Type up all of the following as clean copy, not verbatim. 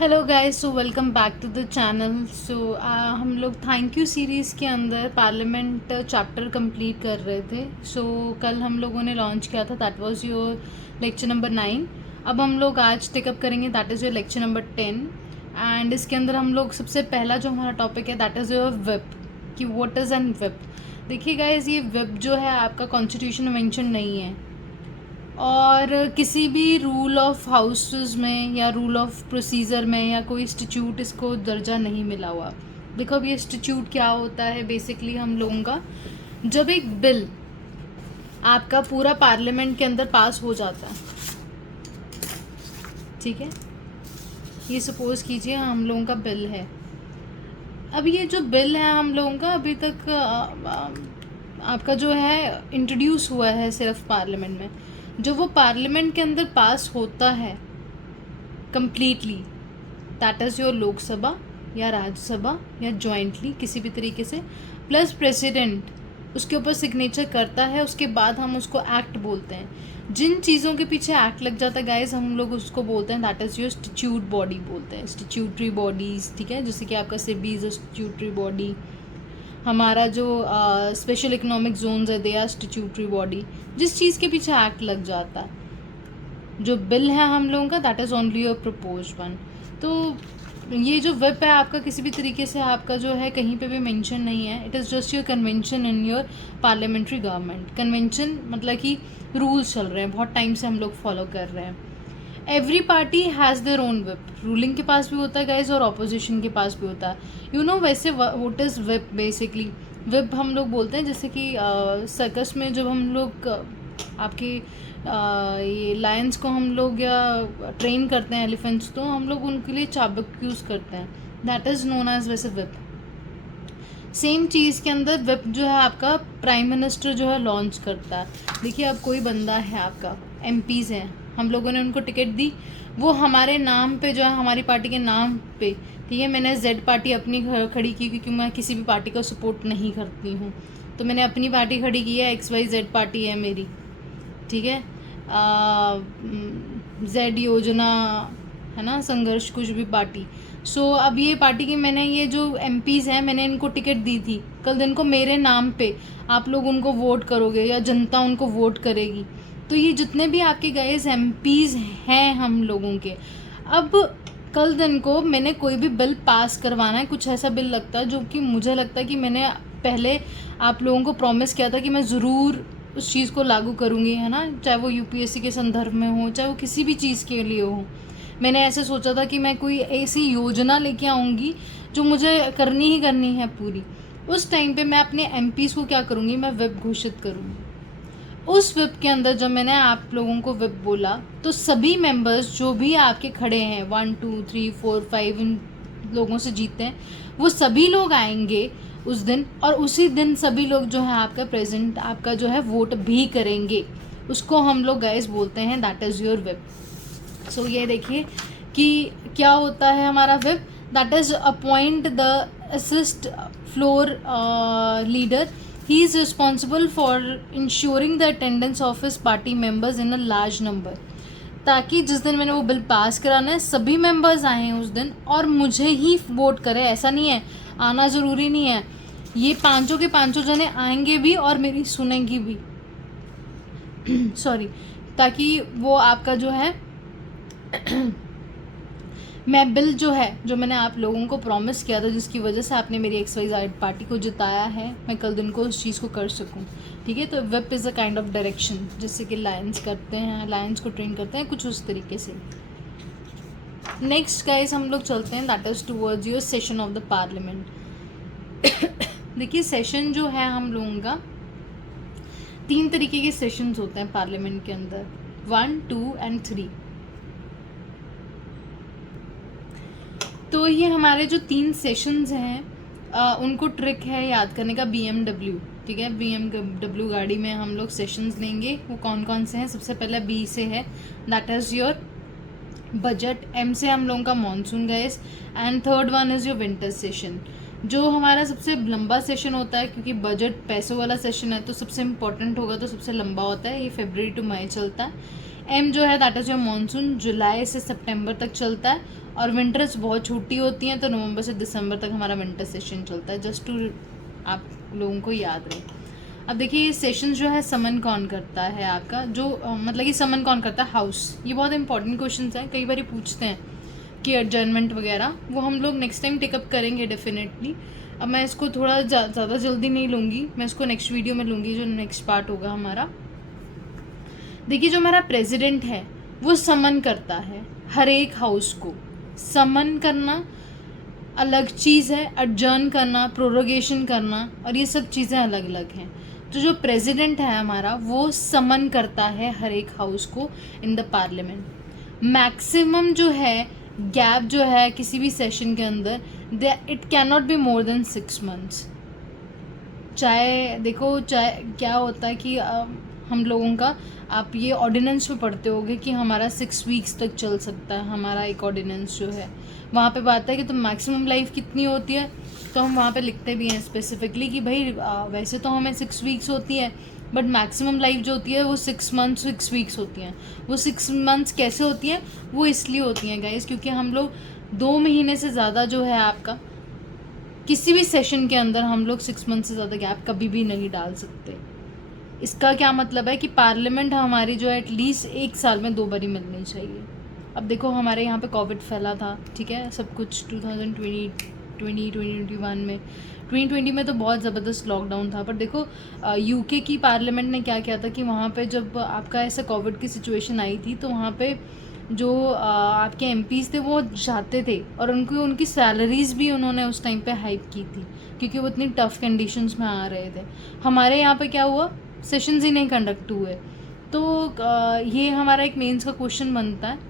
Hello guys, so welcome back to the channel. हम लोग thank you series के अंदर पार्लियामेंट चैप्टर कंप्लीट कर रहे थे। कल हम लोगों ने लॉन्च किया था, that was your lecture number 9। अब हम लोग आज टेकअप करेंगे, that is your lecture number 10। And इसके अंदर हम लोग सबसे पहला जो हमारा टॉपिक है दैट इज़ योर विप, कि व्हाट इज़ एन विप। देखिए गाइस, ये विप जो है आपका कॉन्स्टिट्यूशन में मेंशन नहीं है, और किसी भी रूल ऑफ हाउसेस में या रूल ऑफ प्रोसीजर में या कोई इंस्टीट्यूट इसको दर्जा नहीं मिला हुआ। देखो, अब ये इंस्टीट्यूट क्या होता है बेसिकली हम लोगों का, जब एक बिल आपका पूरा पार्लियामेंट के अंदर पास हो जाता है, ठीक है, ये सपोज कीजिए हम लोगों का बिल है। अब ये जो बिल है हम लोगों का अभी तक आपका जो है इंट्रोड्यूस हुआ है सिर्फ पार्लियामेंट में। जो वो पार्लियामेंट के अंदर पास होता है completely, that is your Lok Sabha या राज्यसभा या जॉइंटली किसी भी तरीके से, प्लस प्रेसिडेंट उसके ऊपर सिग्नेचर करता है, उसके बाद हम उसको एक्ट बोलते हैं। जिन चीज़ों के पीछे एक्ट लग जाता है गाइस, हम लोग उसको बोलते हैं that is your statute body बोलते हैं, स्टिट्यूटरी बॉडीज़, ठीक है। जैसे कि आपका सिबी इज़ अ स्टिट्यूटरी बॉडी, हमारा जो स्पेशल इकोनॉमिक जोन्स है दे आर स्टिट्यूटरी बॉडी। जिस चीज़ के पीछे एक्ट लग जाता है, जो बिल है हम लोगों का that is only your propose one. तो ये जो विप है आपका किसी भी तरीके से आपका जो है कहीं पे भी मेंशन नहीं है। It is just your convention in your parliamentary government. Convention मतलब कि रूल्स चल रहे हैं, बहुत टाइम से हम लोग फॉलो कर रहे हैं। Every party has their own whip, ruling के पास भी होता है गाइज और ऑपोजिशन के पास भी होता है। वैसे what is whip basically, whip हम लोग बोलते हैं जैसे कि सर्कस में जब हम लोग आपके ये लायंस को हम लोग या ट्रेन करते हैं, एलिफेंट्स, तो हम लोग उनके लिए चाबुक यूज़ करते हैं, दैट इज़ नोन एज वैसे विप। सेम चीज़ के अंदर विप जो है आपका प्राइम मिनिस्टर जो है लॉन्च करता है। देखिए, अब कोई बंदा है आपका, एमपीज़ हैं, हम लोगों ने उनको टिकट दी, वो हमारे नाम पे जो है हमारी पार्टी के नाम पे, ठीक है। मैंने जेड पार्टी अपनी खड़ी की क्योंकि मैं किसी भी पार्टी का सपोर्ट नहीं करती हूँ, तो मैंने अपनी पार्टी खड़ी की है, XYZ पार्टी है मेरी, ठीक है। जेड योजना है ना, संघर्ष कुछ भी पार्टी। अब ये पार्टी की मैंने ये जो एमपीज़ हैं मैंने इनको टिकट दी थी, कल दिन को मेरे नाम पे आप लोग उनको वोट करोगे या जनता उनको वोट करेगी। तो ये जितने भी आपके गाइस एमपीज़ हैं हम लोगों के, अब कल दिन को मैंने कोई भी बिल पास करवाना है, कुछ ऐसा बिल लगता है जो कि मुझे लगता है कि मैंने पहले आप लोगों को प्रॉमिस किया था कि मैं ज़रूर उस चीज़ को लागू करूँगी, है ना, चाहे वो यूपीएससी के संदर्भ में हो, चाहे वो किसी भी चीज़ के लिए हो। मैंने ऐसे सोचा था कि मैं कोई ऐसी योजना लेके आऊँगी जो मुझे करनी ही करनी है पूरी। उस टाइम पे मैं अपने एमपीज़ को क्या करूँगी, मैं विप घोषित करूँगी। उस विप के अंदर जब मैंने आप लोगों को विप बोला, तो सभी मेंबर्स जो भी आपके खड़े हैं 1 2 3 4 5 इन लोगों से जीतते हैं, वो सभी लोग आएंगे उस दिन, और उसी दिन सभी लोग जो है आपका प्रेजेंट, आपका जो है वोट भी करेंगे। उसको हम लोग गाइस बोलते हैं दैट इज़ योर विप। ये देखिए कि क्या होता है हमारा whip, that is appoint the assist floor leader, he is responsible for ensuring the attendance of his party members in a large number, ताकि जिस दिन मैंने वो बिल पास कराना है सभी मेंबर्स आए हैं उस दिन और मुझे ही वोट करें। ऐसा नहीं है, आना ज़रूरी नहीं है, ये पांचों के पांचों जने आएंगे भी और मेरी सुनेंगी भी सॉरी, ताकि वो आपका जो है मैं बिल जो है, जो मैंने आप लोगों को प्रॉमिस किया था, जिसकी वजह से आपने मेरी XYZ पार्टी को जिताया है, मैं कल दिन को उस चीज़ को कर सकूं, ठीक है। तो whip is a kind of direction, जिससे कि लायंस करते हैं, लायंस को ट्रेन करते हैं कुछ उस तरीके से। नेक्स्ट गाइस हम लोग चलते हैं that is towards your session of the parliament. देखिए, सेशन जो है हम लोगों का 3 तरीके के सेशंस होते हैं पार्लियामेंट के अंदर, 1 2 एंड 3। तो ये हमारे जो 3 सेशंस हैं उनको ट्रिक है याद करने का, BMW, ठीक है। BMW गाड़ी में हम लोग सेशंस लेंगे। वो कौन कौन से हैं, सबसे पहले B से है, that is your budget, M से हम लोगों का monsoon guys, and third one is your winter session. जो हमारा सबसे लंबा सेशन होता है, क्योंकि बजट पैसों वाला सेशन है तो सबसे इम्पोर्टेंट होगा, तो सबसे लंबा होता है, ये फरवरी टू मई चलता है। एम जो है दैट इज़ योर मानसून, जुलाई से सितंबर तक चलता है, और विंटर्स बहुत छोटी होती हैं तो नवंबर से दिसंबर तक हमारा विंटर सेशन चलता है, जस्ट टू आप लोगों को याद रहे। अब देखिए ये सेशन जो है समन कौन करता है आपका, जो मतलब कि समन कौन करता है, हाउस। ये बहुत इंपॉर्टेंट क्वेश्चन हैं, कई बार पूछते हैं कि एडजर्नमेंट वगैरह, वो हम लोग नेक्स्ट टाइम टेकअप करेंगे डेफिनेटली। अब मैं इसको थोड़ा ज़्यादा जल्दी नहीं लूँगी, मैं इसको नेक्स्ट वीडियो में लूँगी, जो नेक्स्ट पार्ट होगा हमारा। देखिए जो हमारा प्रेसिडेंट है वो समन करता है हर एक हाउस को। समन करना अलग चीज़ है, एडजर्न करना, प्रोरोगेशन करना, और ये सब चीज़ें अलग अलग हैं। तो जो प्रेसिडेंट है हमारा वो समन करता है हर एक हाउस को इन द पार्लियामेंट। मैक्सिमम जो है गैप जो है किसी भी सेशन के अंदर, it can not be more than 6 months. चाहे देखो, चाहे क्या होता है कि हम लोगों का, आप ये ऑर्डिनेंस में पढ़ते होगे कि हमारा 6 वीक्स तक चल सकता है हमारा एक ऑर्डिनेंस जो है, वहाँ पे बात है कि तो मैक्सिमम लाइफ कितनी होती है, तो हम वहाँ पे लिखते भी हैं स्पेसिफिकली कि भाई वैसे तो हमें 6 वीक्स होती है, बट मैक्सिमम लाइफ जो होती है वो 6 मंथ्स 6 वीक्स होती हैं। वो 6 मंथ्स कैसे होती हैं, वो इसलिए होती हैं गाइस क्योंकि हम लोग 2 महीने से ज़्यादा जो है आपका किसी भी सेशन के अंदर हम लोग 6 मंथ से ज़्यादा गैप कभी भी नहीं डाल सकते। इसका क्या मतलब है कि पार्लियामेंट हमारी जो है एटलीस्ट 1 साल में 2 बारी मिलनी चाहिए। अब देखो हमारे यहाँ पे कोविड फैला था, ठीक है, सब कुछ 2021 में, 2020 में तो बहुत ज़बरदस्त लॉकडाउन था, पर देखो यूके की पार्लियामेंट ने क्या किया था कि वहाँ पे जब आपका ऐसा कोविड की सिचुएशन आई थी तो वहाँ पे जो आपके एमपीज़ थे वो जाते थे, और उनकी सैलरीज़ भी उन्होंने उस टाइम पे हाइक की थी क्योंकि वो इतनी टफ़ कंडीशंस में आ रहे थे। हमारे यहाँ पे क्या हुआ, सेशंस ही नहीं कंडक्ट हुए। तो ये हमारा एक मेंस का क्वेश्चन बनता है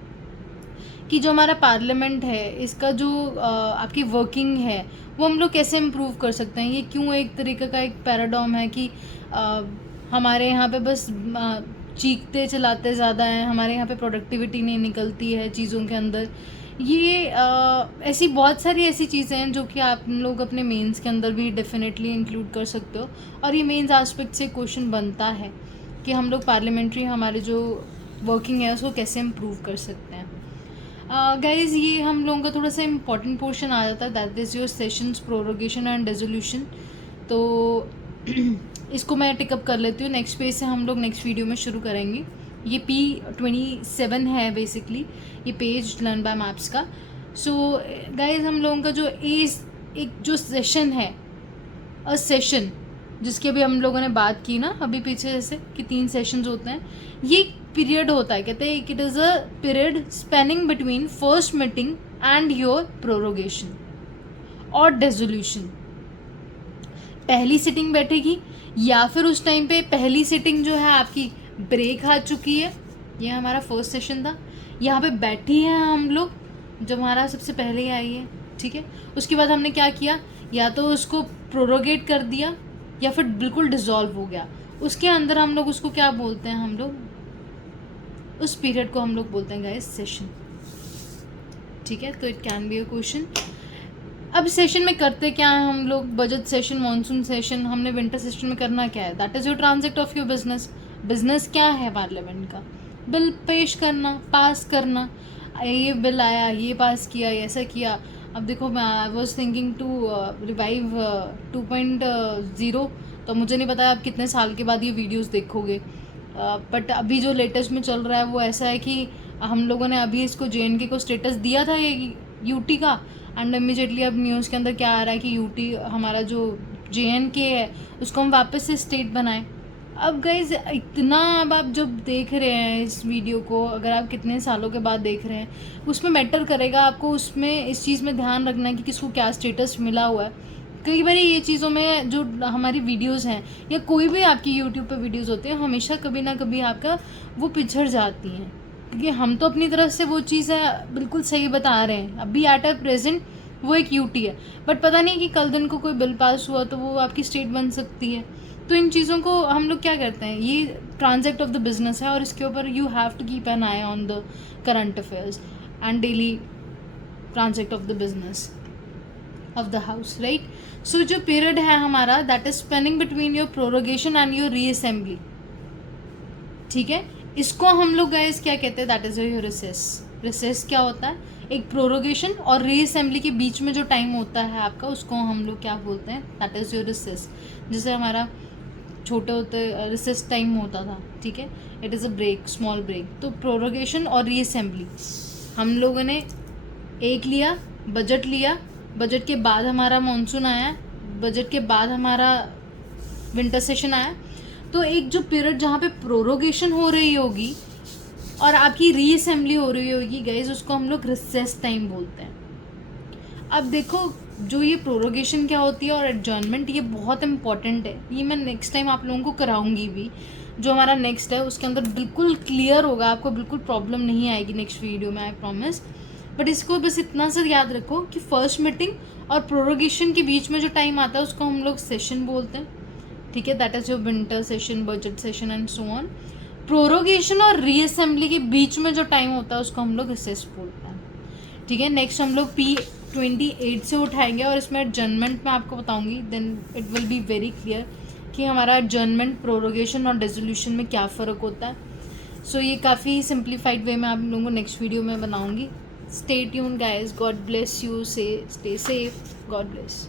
कि जो हमारा पार्लियामेंट है इसका जो आपकी वर्किंग है वो हम लोग कैसे इम्प्रूव कर सकते हैं। ये क्यों एक तरीके का एक पैराडॉम है कि हमारे यहाँ पे बस चीखते चलाते ज़्यादा हैं, हमारे यहाँ पे प्रोडक्टिविटी नहीं निकलती है चीज़ों के अंदर। ये ऐसी बहुत सारी ऐसी चीज़ें हैं जो कि आप लोग अपने मेंस के अंदर भी डेफिनेटली इंक्लूड कर सकते हो, और ये मेंस एस्पेक्ट से क्वेश्चन बनता है कि हम लोग पार्लियामेंट्री हमारे जो वर्किंग है उसको कैसे इम्प्रूव कर सकते हैं। गाइज़ ये हम लोगों का थोड़ा सा इम्पॉर्टेंट पोर्शन आ जाता है, that is your sessions, prorogation and resolution. तो इसको मैं टिकअप कर लेती हूँ, नेक्स्ट पेज से हम लोग नेक्स्ट वीडियो में शुरू करेंगे। ये P27 है बेसिकली, ये पेज लर्न बाय मैप्स का। सो गाइज हम लोगों का जो एक जो सेशन है, अ सेशन जिसकी अभी हम लोगों ने बात की ना अभी पीछे जैसे कि 3 सेशंस होते हैं, ये पीरियड होता है, कहते हैं it is a period spanning between first meeting and your prorogation और रेजोल्यूशन। पहली सिटिंग बैठेगी या फिर उस टाइम पे पहली सिटिंग जो है आपकी ब्रेक आ चुकी है, ये हमारा फर्स्ट सेशन था, यहाँ पे बैठी है हम लोग जब हमारा सबसे पहले ही आई है, ठीक है। उसके बाद हमने क्या किया, या तो उसको प्रोरोगेट कर दिया या फिर बिल्कुल डिसॉल्व हो गया। उसके अंदर हम लोग उसको क्या बोलते हैं, हम लोग उस पीरियड को हम लोग बोलते हैं गाइस सेशन, ठीक है। तो it can be a question. अब सेशन में करते क्या है हम लोग, बजट सेशन, मॉनसून सेशन, हमने विंटर सेशन में करना क्या है, that is your ट्रांजेक्ट of your business. Business क्या है पार्लियामेंट का, बिल पेश करना, पास करना, ये बिल आया, ये पास किया, ऐसा किया। अब देखो मैं I was thinking to revive 2.0, तो मुझे नहीं पता आप कितने साल के बाद ये वीडियोस देखोगे, बट अभी जो लेटेस्ट में चल रहा है वो ऐसा है कि हम लोगों ने अभी इसको JNK को स्टेटस दिया था ये यूटी का, एंड इमीडिएटली अब न्यूज़ के अंदर क्या आ रहा है कि यूटी हमारा जो JNK है उसको हम वापस से स्टेट बनाएं। अब गाइज इतना, अब आप जब देख रहे हैं इस वीडियो को, अगर आप कितने सालों के बाद देख रहे हैं उसमें मैटर करेगा आपको, उसमें इस चीज़ में ध्यान रखना है कि किसको क्या स्टेटस मिला हुआ है। कई बार ये चीज़ों में जो हमारी वीडियोस हैं या कोई भी आपकी यूट्यूब पे वीडियोस होते हैं, हमेशा कभी ना कभी आपका वो पिछड़ जाती हैं, क्योंकि हम तो अपनी तरफ से वो चीज़ें बिल्कुल सही बता रहे हैं। अभी एट अ प्रेजेंट वो एक यूटी है, बट पता नहीं कि कल दिन को कोई बिल पास हुआ तो वो आपकी स्टेट बन सकती है। तो इन चीज़ों को हम लोग क्या करते हैं, ये ट्रांजेक्ट ऑफ द बिजनेस है और इसके ऊपर you have to keep an eye on the current affairs and daily transact of the business of the house, right. So जो पीरियड है हमारा, that is spanning between your prorogation and your reassembly, ठीक है। इसको हम लोग guys क्या कहते हैं, that is your recess. Recess क्या होता है, एक प्रोरोगेशन और रीअसेंबली के बीच में जो टाइम होता है आपका, उसको हम लोग क्या बोलते हैं, दैट इज़ योर रिसेस। जैसे हमारा छोटे होते रिसेस टाइम होता था, ठीक है, it is a break, small break. तो प्रोरोगेशन और रीअसेंबली हम लोगों ने एक लिया, बजट लिया, बजट के बाद हमारा मानसून आया, बजट के बाद हमारा विंटर सेशन आया। तो एक जो पीरियड जहाँ पे प्रोरोगेशन हो रही होगी और आपकी रीअसेंबली हो रही होगी गाइज, उसको हम लोग रिसेस टाइम बोलते हैं। अब देखो, जो ये प्रोरोगेशन क्या होती है और एडजॉर्नमेंट, ये बहुत इंपॉर्टेंट है। ये मैं नेक्स्ट टाइम आप लोगों को कराऊंगी भी, जो हमारा नेक्स्ट है उसके अंदर बिल्कुल क्लियर होगा, आपको बिल्कुल प्रॉब्लम नहीं आएगी नेक्स्ट वीडियो में, आई प्रॉमिस। बट इसको बस इतना सा याद रखो कि फर्स्ट मीटिंग और प्रोरोगेशन के बीच में जो टाइम आता है उसको हम लोग सेशन बोलते हैं, ठीक है, that is your winter session, budget session and so on. Prorogation और रीअसेंबली के बीच में जो टाइम होता है उसको हम लोग रिसेस बोलते हैं, ठीक है। नेक्स्ट हम लोग P28 से उठाएंगे और इसमें एडजर्नमेंट में आपको बताऊंगी, then it will be very clear कि हमारा एडजर्नमेंट, प्रोरोगेशन और रेजोल्यूशन में क्या फ़र्क होता है। सो ये काफ़ी सिंप्लीफाइड वे में आप लोगों को नेक्स्ट वीडियो में बनाऊंगी। Stay tuned guys, God bless you, से स्टे सेफ, गॉड ब्लेस।